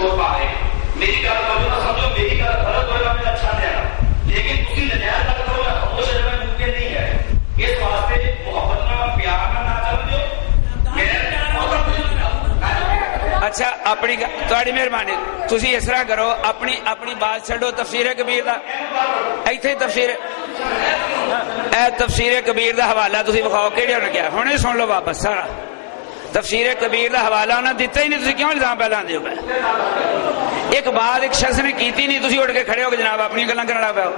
شور پا رہے ہیں. میری گل توجہ نہ سمجھو, میری گل غلط ہوئے گا میں اچھا دیا گا, لیکن تھی نجائز گل کرو گا خاموش ہو جائے ممکن نہیں ہے. اس واسطے محبت نہ پیار نہ چل جو. اچھا اپنی تھوڑی مہربانی تسی اس طرح کرو, اپنی بات چھڈو. تفسیر کبیر دا ایتھے تفسیر کبیر دا حوالہ تسی بخاؤ کیڑے نے کیا ہن سن لو واپس سارا. تفسیر کبیر دا حوالہ انہاں دتا ہی نہیں, تسی کیوں الزام پہ لاندے ہو؟ ایک بات ایک شخص نے کیتی نہیں, تسی اٹھ کے کھڑے ہو کے جناب اپنی گلاں کرن لگ پے ہو.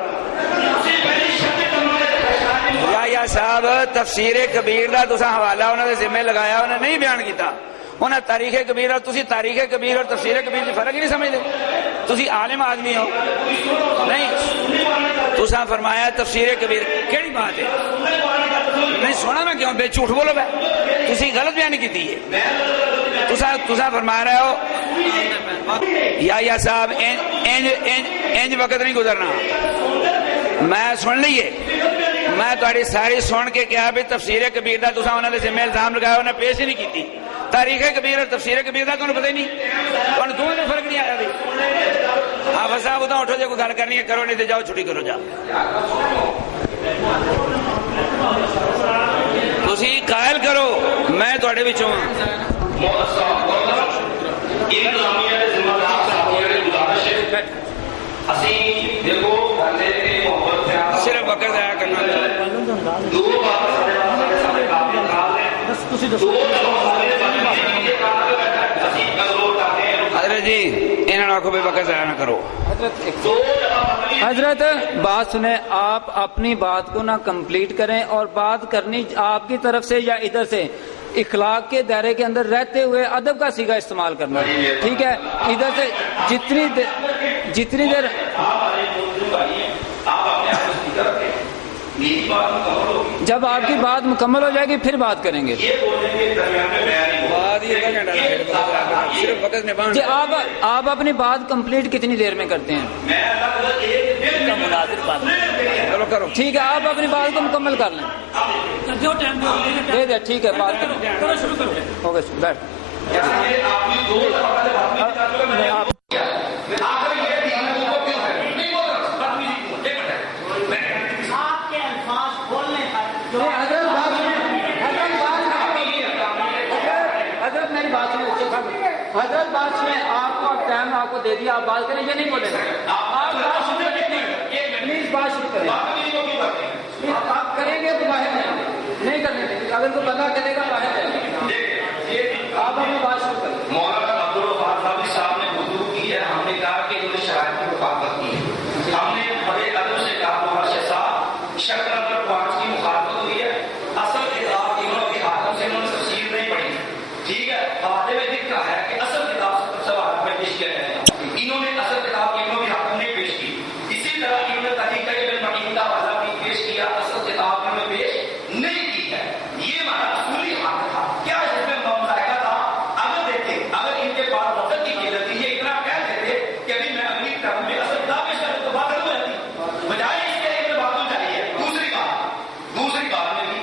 یا صاحب تفسیر کبیر دا تساں حوالہ انہاں دے ذمہ لگایا, انہاں نہیں بیان کیتا. انہیں تاریخ کبیر اور تسی تاریخ کبیر اور تفسیر کبیر سے فرق ہی نہیں سمجھتے. تسی عالم آدمی ہو نہیں, تساں فرمایا تفسیر کبیر کیڑی بات ہے نہیں سونا میں کیوں بے جھوٹ بولو بے, تسی غلط بیان کیتی ہے. تساں فرما رہے ہو یا صاحب انج وقت نہیں گزرنا. میں سن لیے, میں تاری ساری سن کے کیا بھی تفسیر کبیر دا تساں انہاں دے ذمہ الزام لگایا, انہیں پیش ہی نہیں کیتی. تاریخ کبیر اور تفسیر کبیر کا تمہیں پتہ ہی نہیں, تمہیں دونوں میں فرق نہیں آیا. بھی حافظ صاحب اتنا اٹھو, جے کوئی گل کرنی ہے کرو, نہیں تو جاؤ چھٹی کرو. جا تسی قائل کرو میں تواڈے وچوں صرف وقت ضائع کرنا. حضرت جی انہوں نے آنکھوں پہ وقت ضائع نہ کرو. حضرت بات سنیں, آپ اپنی بات کو نہ کمپلیٹ کریں, اور بات کرنی آپ کی طرف سے یا ادھر سے اخلاق کے دائرے کے اندر رہتے ہوئے ادب کا سیگا استعمال کرنا, ٹھیک ہے. ادھر سے جتنی دیر جب آپ کی بات مکمل ہو جائے گی پھر بات کریں گے. جی آپ اپنی بات کمپلیٹ کتنی دیر میں کرتے ہیں؟ ٹھیک ہے, آپ اپنی بات کو مکمل کر لیں. دے دے ٹھیک ہے, بات کریں. ہو گئے بیٹھ. حضرت بات میں آپ کو ٹائم آپ کو دے دیا, آپ بات کریں, یہ نہیں بولے گا. آپ بات شروع کریں, پلیز بات شروع کریں. آپ کریں گے تو باہر نہیں کرنے دیں گے. اگر کوئی بندہ کرے گا باہر جائے گا. آپ اپنی بات شروع کریں. مولانا عبدالوہاب صاحب نے گفتگو کی ہے, ہم نے کہا کہ انہوں نے شرائط کی مخالفت کی ہے. ہم نے بڑے ادب سے کہا محرشد صاحب شکل نمبر 5 کی مخالفت ہوئی ہے. اصل کتاب انہوں کے ہاتھوں سے انہوں نے تفسیر نہیں پڑھی, ٹھیک ہے. حوالے میں دکھ رہا ہے کہ اصل کتاب سوال میں پیش کیا گیا ہے, انہوں نے اصل کتاب انہوں کے ہاتھوں نہیں پیش کی. اسی طرح انہوں نے تحقیق بالمقیدہ والا بھی پیش کیا, اصل کتاب انہوں نے پیش نہیں کی ہے. یہ ہمارا اصولی حق تھا. کیا اس میں مذائقہ تھا؟ اگر دیکھیں, اگر ان کے پاس وقت کی قلت تھی, یہ اتنا کہہ دیتے کہ ابھی میں اگلی ٹرم میں اصل کتاب پیش کروں تو بات ہو جاتی, بجائے اس کے ایک بات ہو جائیے. دوسری بات میں بھی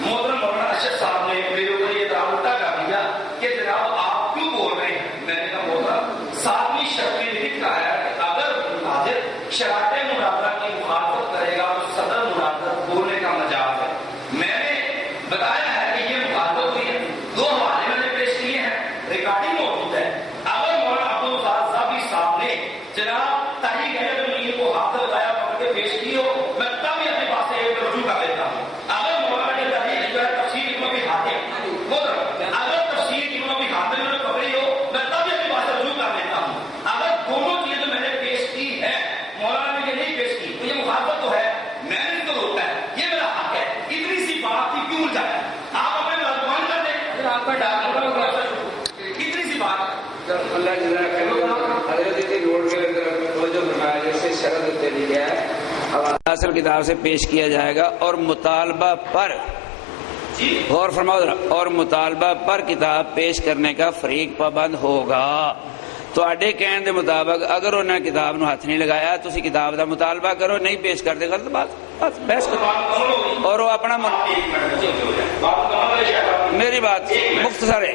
محترم مولانا ارشد صاحب نے میرے اوپر یہ اعتراض الٹا کر دیا کہ جناب آپ کیوں بول رہے ہیں. میں نے کہا محترم 7ویں شرط میں لکھ رہا ہے کہ اگر حاضر شرائط مناظرہ کی مخالفت کرے گا تو صدر مناظرہ بولنے کا مجاز ہے. میں نے بتایا ہے کہ یہ مخالفت ہوئی ہے. 2 حوالے میں نے پیش کیے ہیں, ریکارڈنگ موجود ہے. اگر مولانا عبدالوہاب صاحب نے جناب تحریک ہے کو ہاتھ لگایا پکڑ کے پیش کی ہو, میں تب بھی اپنے پاس سے رجوع کر لیتا ہوں. اگر مولانا کی تحریک جو ہے تفسیر میں بھی ہاتھ اگر تفسیر میں بھی ہاتھ میں پکڑی ہو, میں تب بھی اپنے پاس سے رجوع کر لیتا ہوں. اگر دونوں چیزیں میں نے پیش کی ہے, مولانا نے یہ نہیں پیش کی, تو یہ مخالفت تو ہے. میں نے تو روکا ہے, یہ میرا حق ہے. اتنی سی بات تھی کیوں جائے, آپ اپنے نوجوان کر دیں. آپ کا ڈاکٹر اتنی سی بات. اللہ جزاک حضرت روڈ کے اندر جو فرمایا جیسے شرط دے دی گیا ہے اصل کتاب سے پیش کیا جائے گا, اور مطالبہ پر غور فرماؤ ذرا, اور مطالبہ پر کتاب پیش کرنے کا فریق پابند ہوگا. تو آڈے کہنے دے مطابق اگر انہوں نے کتاب نو ہاتھ نہیں لگایا, تو اسی کتاب دا مطالبہ کرو, نہیں پیش کر دے غلط بات, بس بحث کرو. اور وہ اپنا میری بات مختصر ہے.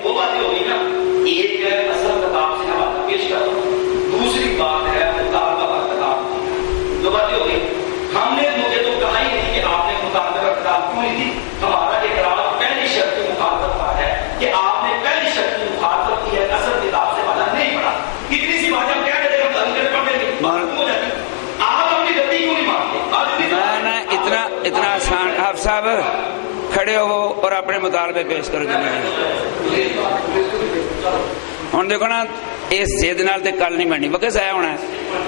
اپنے مطالبے پیش کرو جی. ہوں دیکھو نا اس ضد نال تے کل نہیں بننی. وقت ضائع ہونا ہے.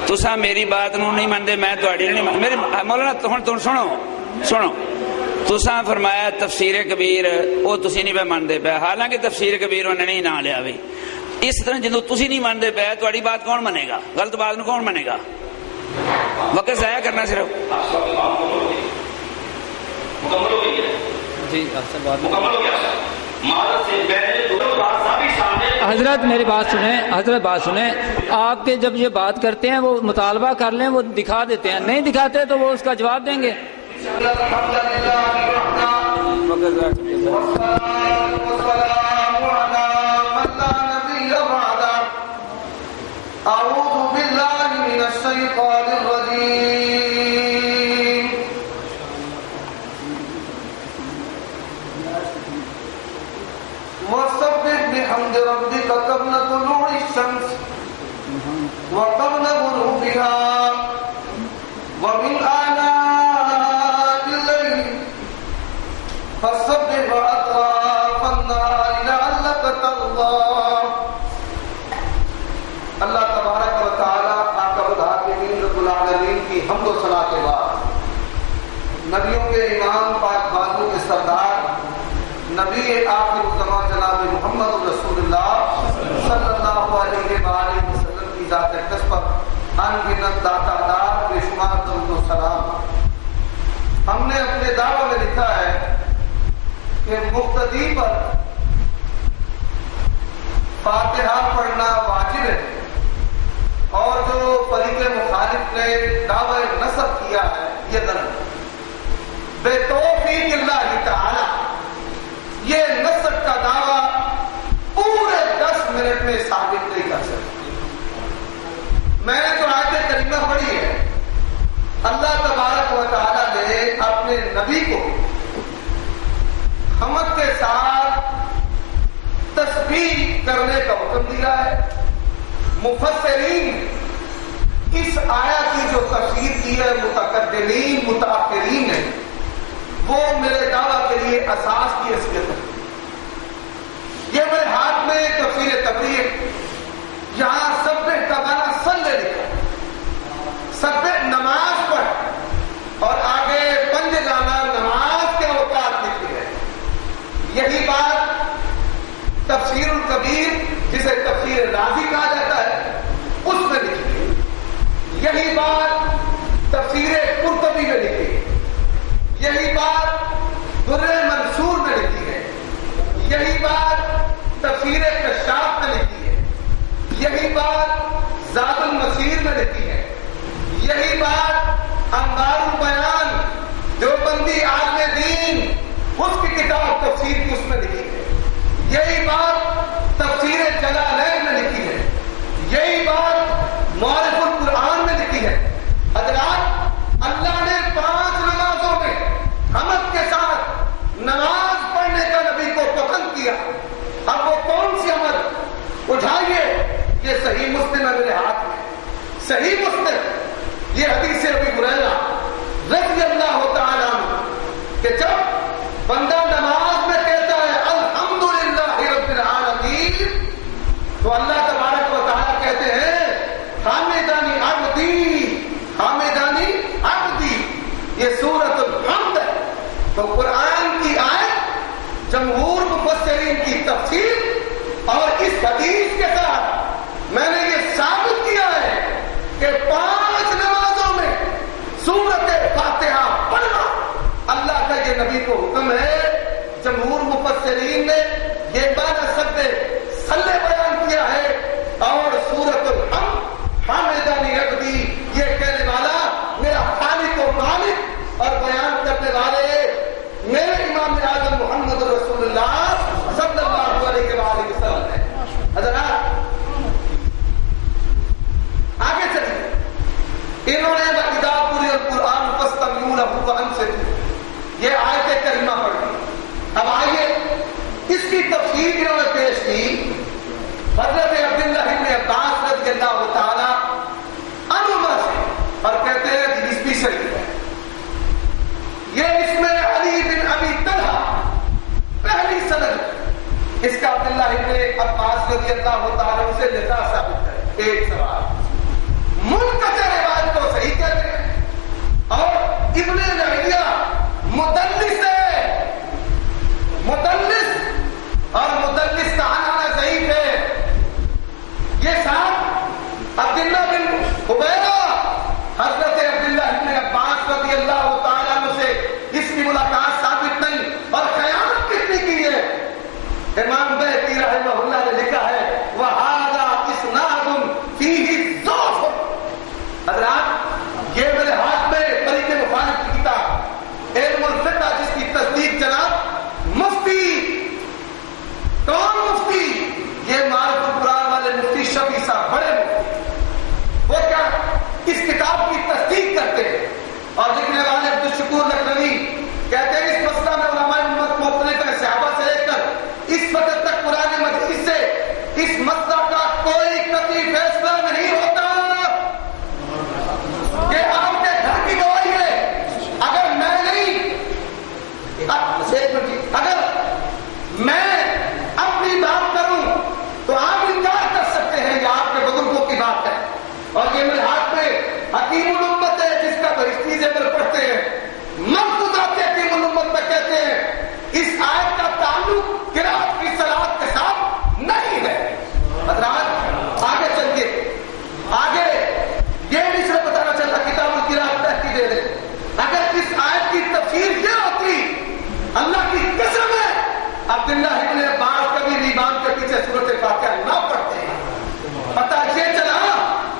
تسا میری بات نو نہیں منتے, میں تہاڈی نہیں میری مولانا ہن تم سنو تسا فرمایا تفسیر کبیر وہ تسی نہیں پہ منتے پے, حالانکہ تفسیر کبیر انہیں نہیں نہ لیا بھی. اس طرح جدو تسی نہیں منتے پے تہاڈی بات کون منے گا؟ غلط بات نو کون منے گا؟ وقت ضائع کرنا صرف. مکمل ہو گئی ہے جی مکمل ہو گیا. مارت سے پہلے دو بات سابی سامنے. حضرت میری بات سنیں, حضرت بات سنیں. آپ کے جب یہ بات کرتے ہیں وہ مطالبہ کر لیں, وہ دکھا دیتے ہیں, نہیں دکھاتے تو وہ اس کا جواب دیں گے. بحمد ربك قبل طلوع الشمس وقبل غروبها ومن آناء الليل فسبح وأطراف النهار لعلك ترضى. اللہ تبارک و تعالی عاقبت حاکمین رب العالمین کی حمد و ثنا کے بعد نبیوں کے امام پاک بازو کے سردار نبی آخر الزمان جناب محمد رسول اللہ صلی اللہ علیہ وآلہ وسلم کی ذات اقدس پر انگنت داتادار بے شمار درود و سلام. ہم نے اپنے دعوے میں لکھا ہے کہ مقتدی پر فاتحہ پڑھنا واجب ہے, اور جو فریق مخالف نے دعوی نصب کیا ہے یہ غلط. بے توفیق اللہ تعالی یہ نصب کا دعویٰ پورے 10 منٹ میں ثابت نہیں کر سکتے. میں نے جو آیت کریمہ پڑھی ہے, اللہ تبارک و تعالی نے اپنے نبی کو حمد کے ساتھ تسبیح کرنے کا حکم دیا ہے. مفسرین اس آیت کی جو تفسیر کی ہے متقدمین متاخرین نے, وہ میرے دعویٰ کے لیے اساس کی حیثیت ہے. یہ میرے ہاتھ میں تفسیر تبریئ, یہاں سبح کا معنی صلی لکھا, سبح نماز پڑھ, اور آگے پنج گانا نماز کے اوقات لکھی ہے. یہی بات تفسیر الکبیر جسے تفسیر رازی کہا جاتا ہے اس میں لکھی ہے. یہی بات تفسیر قرطبی میں لکھی ہے. یہی بات در منصور میں لکھی ہے. یہی بات تفسیر کشاف میں لکھی ہے. یہی بات زاد المسیر میں لکھی ہے. یہی بات انوار البیان دیوبندی عالم دین اس کی کتاب تفسیر کی اس میں لکھی ہے. یہی بات تفسیر جلالین میں لکھی ہے. یہی بات معرف القرآن میں لکھی ہے. حضرات, اللہ نے 5 نمازوں میں حمد کے ساتھ نماز پڑھنے کا نبی کو پسند کیا. اب وہ کون سی حمد اٹھائیے, یہ صحیح مسلم ہے میرے ہاتھ میں, صحیح مسلم. یہ حدیث ابی ہریرہ رضی اللہ تعالی عنہ کہ جب بندہ نماز میں کہتا ہے الحمدللہ رب العالمین, تو اللہ تبارک و تعالی کہتے ہیں حامدانی عبدی حامدانی عبدی. یہ سورۃ الحمد ہے. تو قرآن کی آیت جمہور مفسرین کی تفسیر اور اس حدیث کے ساتھ میں نے یہ ثابت کیا ہے کہ 5 نمازوں میں سورۃ فاتحہ پڑھنا اللہ کا یہ نبی کو حکم ہے. جمہور مفسرین نے یہ معنی سب صلی بیان کیا ہے, اور سورۃ الحمد حامدانی عبدی یہ کہنے والا میرا خالق و مالک اور بیان کرنے والے میرے امام اعظم محمد رسول اللہ صلی اللہ علیہ وآلہ وسلم ہے. حضرات آگے چلیے. انہوں نے وَإِذَا قُرِئَ الْقُرْآنُ فَاسْتَمِعُوا لَهُ وَأَنصِتُوا یہ آیت کریمہ پڑھی. اب آئیے اس کی تفسیر انہوں نے پیش کی حضرت عبداللہ بن عباس رضی اللہ تعالی عنہما سے, اور کہتے ہیں کہ اس بھی صحیح ہے. یہ اس میں علی بن ابی طلحہ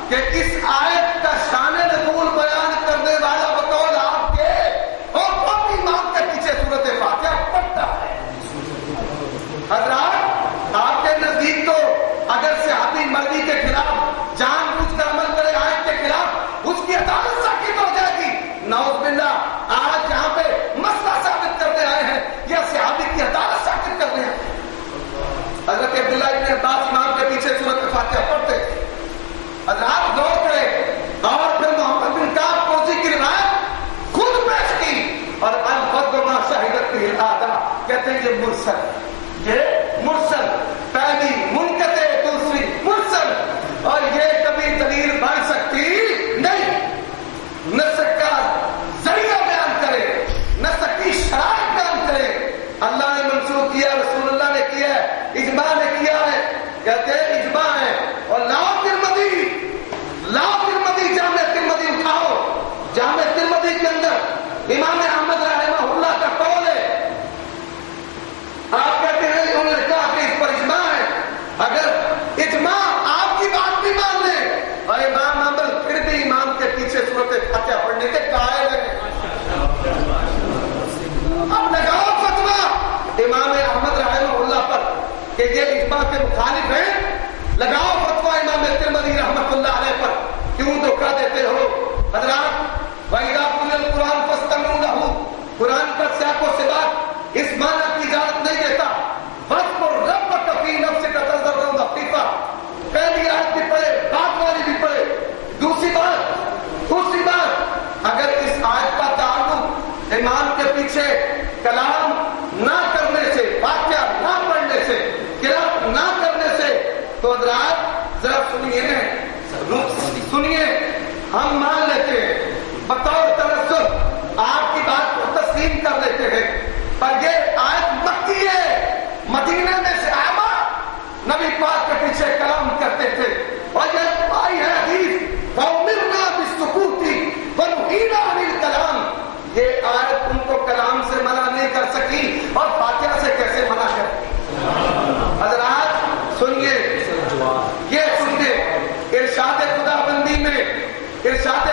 کہ اس آیت کا شان نزول بیان کرنے والا بقول آپ کے اور کون ایمان کے پیچھے سورۃ فاتحہ پڑھتا ہے؟ حضرات آپ کے نزدیک تو اگر صحابی مرضی کے خلاف جان بوجھ کر عمل کرے آیت کے خلاف اس کی عدالت ثابت ہو جائے گی۔ نعوذ باللہ آج یہاں پہ مسئلہ ثابت کرنے آئے ہیں یا صحابی کی عدالت ثابت کرنے آئے ہیں؟ حضرت عبداللہ ابن عباس امام کے پیچھے سورۃ فاتحہ پڑھتے تھے۔ حضرات غور کریں اور پھر محمد بن کعب قرظی کی روایت خود پیش کی اور الفضل ما شہدت به الآداء کہتے ہیں یہ مرسل پہلی منقطع دوسری مرسل اور یہ کبھی دلیل بن سکتی نہیں۔ نسق کا ذریعہ بیان کرے، نسق کی شرائط بیان کرے، اللہ نے منسوخ کیا، رسول اللہ نے کیا ہے، اجماع نے کیا ہے، کہتے ہیں اجماع ہے۔ اور لاؤ ترمذی جامع ترمذی اٹھاؤ، جامع ترمذی کے اندر امام احمد رحمہ اللہ کا قول ہے، آپ کہتے ہیں انہوں نے کہا کہ اس پر اجماع ہے۔ اگر اجماع آپ کی بات بھی مان لیں اور امام احمد پھر بھی امام کے پیچھے سورۃ فاتحہ پڑھنے کے قائل ہیں، اب لگاؤ فتویٰ امام احمد رحمہ اللہ پر کہ یہ اجماع کے مخالف ہیں، لگاؤ فتویٰ امام ترمذی رحمۃ اللہ علیہ پر، کیوں دھوکہ دیتے ہو؟ حضرات وَإِذَا قُرِئَ الْقُرْآنُ فَاسْتَمِعُوا لَهُ، قرآن کا سیاق و سباق اس معنی کی اجازت نہیں دیتا۔ وَاذْكُرْ رَبَّكَ فِي نَفْسِكَ تَضَرُّعًا وَخِيفَةً، پہلی آیت بھی پڑھے، بعد والی بھی پڑھے۔ دوسری بات اگر اس آیت کا تعلق امام کے پیچھے کلام نہ کرنے سے، فاتحہ نہ پڑھنے سے، قرات نہ کرنے سے، تو حضرات ذرا سنیے، ہم مان لیتے ہیں بطور تنزل آپ کی بات کو تسلیم کر لیتے ہیں، پر یہ آیت مکی ہے، مدینے میں صحابہ نبی پاک کے پیچھے کلام کرتے تھے، اور یہ آئی ہے حدیث فَأُمِرْنَا بِالسُّكُوتِ وَنُهِينَا عَنِ الْكَلَامِ، یہ آیت ان کو کلام سے منع نہیں کر سکی اور فاتحہ سے کیسے منع کر؟ حضرات سنیے، یہ سنیے، ارشاد خدا بندی میں، ارشاد